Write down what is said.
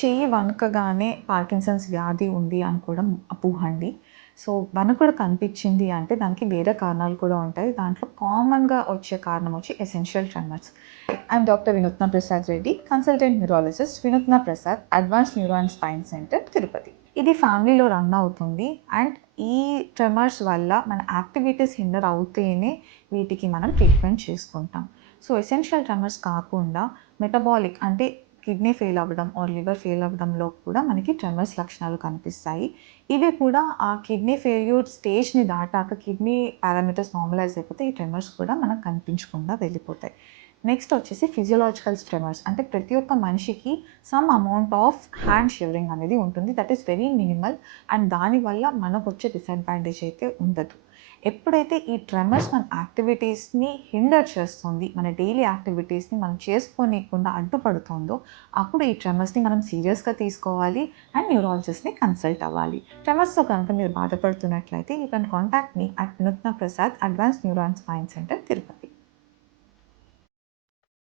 చెయ్యి వణకగానే పార్కిన్సన్స్ వ్యాధి ఉంది అనుకోవడం అపోహ అండి. సో, వణుకుడు కనిపించింది అంటే దానికి వేరే కారణాలు కూడా ఉంటాయి. దాంట్లో కామన్‌గా వచ్చే కారణం వచ్చి ఎసెన్షియల్ ట్రెమర్స్. ఐయామ్ డాక్టర్ వినూత్న ప్రసాద్ రెడ్డి, కన్సల్టెంట్ న్యూరాలజిస్ట్, వినూత్న Prasad advanced neuro and spine centre, Tirupati. ఇది ఫ్యామిలీలో రన్ అవుతుంది. అండ్ ఈ ట్రెమర్స్ వల్ల మన యాక్టివిటీస్ హిండర్ అవుతేనే వీటికి మనం ట్రీట్మెంట్ చేసుకుంటాం. సో, ఎసెన్షియల్ ట్రెమర్స్ కాకుండా మెటబాలిక్ అంటే కిడ్నీ ఫెయిల్ అవ్వడం ఆర్ లివర్ ఫెయిల్ అవ్వడంలో కూడా మనకి ట్రెమర్స్ లక్షణాలు కనిపిస్తాయి. ఇవి కూడా ఆ కిడ్నీ ఫెయిల్యూర్ స్టేజ్‌ని దాటాక కిడ్నీ పారామీటర్స్ నార్మలైజ్ అయిపోతే ఈ ట్రెమర్స్ కూడా మనకు కనిపించకుండా వెళ్ళిపోతాయి. నెక్స్ట్ వచ్చేసి ఫిజియోలాజికల్ ట్రెమర్స్. అంటే ప్రతి ఒక్క మనిషికి some amount of hand shivering అనేది ఉంటుంది. That is very minimal. And దానివల్ల మనకొచ్చే డిసడ్వాంటేజ్ అయితే ఉండదు. ఎప్పుడైతే ఈ ట్రెమర్స్ మన యాక్టివిటీస్‌ని హిండర్ చేస్తుంది, మన డైలీ యాక్టివిటీస్‌ని మనం చేసుకోనీయకుండా అడ్డుపడుతుందో, అప్పుడు ఈ ట్రెమర్స్‌ని మనం సీరియస్‌గా తీసుకోవాలి అండ్ న్యూరాలజిస్ట్‌ని కన్సల్ట్ అవ్వాలి. ట్రెమర్స్‌తో కనుక మీరు బాధపడుతున్నట్లయితే you can contact me at Vinutna Prasad, advanced neuro and spine centre, Tirupati.